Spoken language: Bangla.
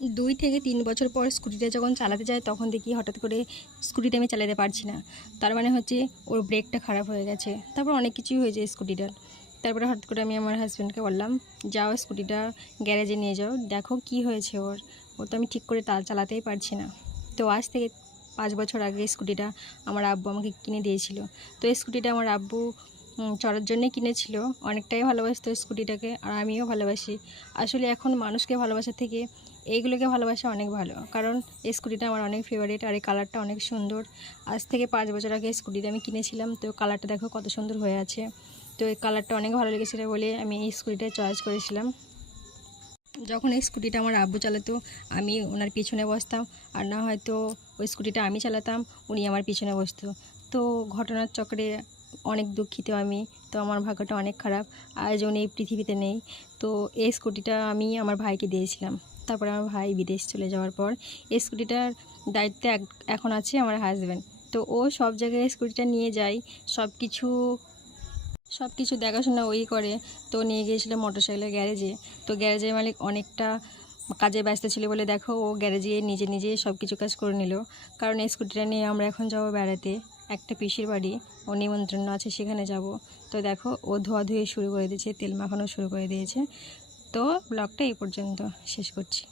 2 থেকে 3 বছর পর স্কুটিটা যখন চালাতে যাই তখন দেখি হঠাৎ করে স্কুটিটা আমি চালাতে পারছি না। তার মানে হচ্ছে ওর ব্রেকটা খারাপ হয়ে গেছে। তারপর অনেক কিছুই হয়েছে স্কুটিটার। তারপরে হঠাৎ করে আমি আমার হাজব্যান্ডকে বললাম, যাও স্কুটিটা গ্যারেজে নিয়ে যাও, দেখো কি হয়েছে ওর। ও তো আমি ঠিক করে চালাতেই পারছি না। তো আজ থেকে 5 বছর আগে স্কুটিটা আমার আব্বু আমাকে কিনে দিয়েছিল। তো এই স্কুটিটা আমার আব্বু চড়ার জন্যে কিনেছিল। অনেকটাই ভালোবাসতো স্কুটিটাকে, আর আমিও ভালোবাসি। আসলে এখন মানুষকে ভালোবাসার থেকে এইগুলোকে ভালোবাসা অনেক ভালো, কারণ এই স্কুটিটা আমার অনেক ফেভারিট আর এই কালারটা অনেক সুন্দর। আজ থেকে 5 বছর আগে স্কুটিটা আমি কিনেছিলাম, তো কালারটা দেখো কত সুন্দর হয়ে আছে। তো এই কালারটা অনেক ভালো লেগেছিলো বলে আমি এই স্কুটিটা চয়েস করেছিলাম। যখন এই স্কুটিটা আমার আব্বু চালাতো আমি ওনার পিছনে বসতাম, আর না হয়তো ওই স্কুটিটা আমি চালাতাম, উনি আমার পিছনে বসতো। তো ঘটনার চক্রে অনেক দুঃখিত আমি। তো আমার ভাগ্যটা অনেক খারাপ, আজ উনি এই পৃথিবীতে নেই। তো এই স্কুটিটা আমি আমার ভাইকে দিয়েছিলাম। তারপরে আমার ভাই বিদেশ চলে যাওয়ার পর এই স্কুটিটার দায়িত্বে এখন আছে আমার হাজব্যান্ড। তো ও সব জায়গায় স্কুটিটা নিয়ে যায়, সব কিছু দেখাশোনা ওই করে। তো নিয়ে গিয়েছিল মোটরসাইকেলের গ্যারেজে। তো গ্যারেজের মালিক অনেকটা কাজে ব্যস্ত ছিল বলে দেখো ও গ্যারেজে নিজে নিজে সব কিছু কাজ করে নিল। কারণ এই স্কুটিটা নিয়ে আমরা এখন যাব বেড়াতে, একটা পিসির বাড়ি, ও নিমন্ত্রণ আছে, সেখানে যাব। তো দেখো ও ধোয়াধুয়ি শুরু করে দিয়েছে, তেল মাখানো শুরু করে দিয়েছে। তো ব্লগটা এই পর্যন্ত শেষ করছি।